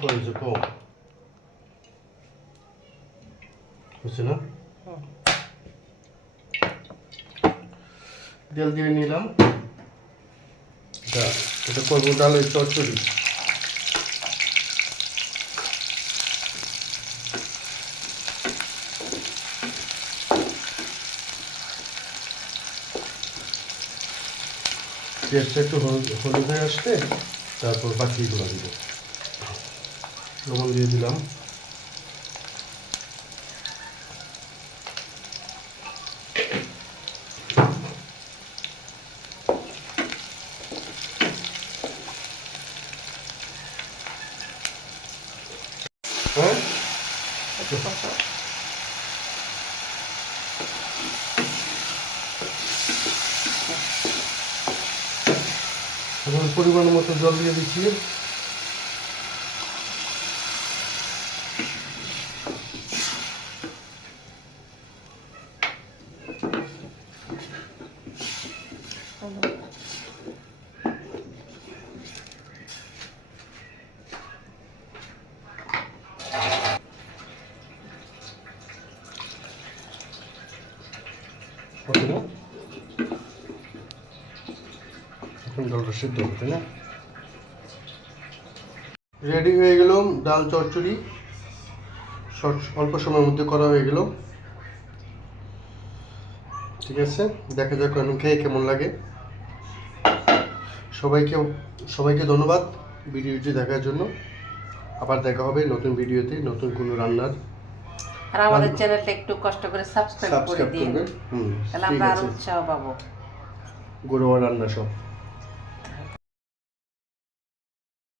করেছে কম বুঝছে না তেল দিয়ে নিলাম এটা করবো ডালের চচ্চড়ি পেঁয়াজটা একটু হলুদ হয়ে আসতে তারপর বাকিগুলো দিব লবণ দিয়ে দিলাম হ্যাঁ এখন পরিমাণ মতো জল দিয়ে দিচ্ছি এখন ডালটা সিদ্ধ হবে তাই না রেডি হয়ে গেল ডাল চচ্চড়ি অল্প সময়ের মধ্যে করা হয়ে গেল ঠিক আছে দেখা যাক এখন খেয়ে কেমন লাগে সবাইকে ধন্যবাদ ভিডিওটি দেখার জন্য আবার দেখা হবে নতুন ভিডিওতে নতুন কোনো রান্নার আর আমাদের চ্যানেলটা একটু কষ্ট করে সাবস্ক্রাইব করে দিন তাহলে আমরা আরো উৎসাহ পাবো গরুয়া রান্না সব